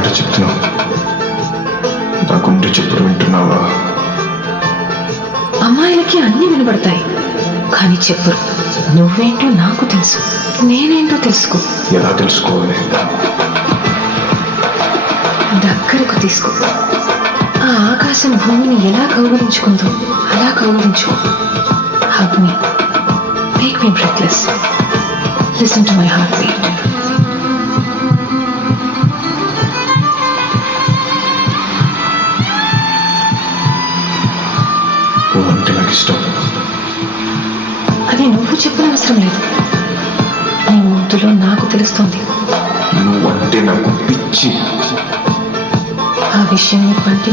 మాట చెప్తున్నావు, నా గుండె చెప్పుడు వింటున్నావా? అమ్మాయిలకి అన్ని వినబడతాయి, కానీ చెప్పరు. నువ్వేంటో నాకు తెలుసు, నేనేంటో తెలుసుకో. ఎలా తెలుసుకోవాలి? దగ్గరకు తీసుకో. ఆ ఆకాశం భూమిని ఎలా కౌగిలించుకుందో అలా కౌగిలించుకో. Hug me, make me breathless, listen to my heart beat. అంటే నాకు ఇష్టం. అది నువ్వు చెప్పనవసరం లేదు, నీ ముద్దులో నాకు తెలుస్తోంది. నువ్వంటే నాకు పిచ్చి. ఆ విషయం నీ పంటి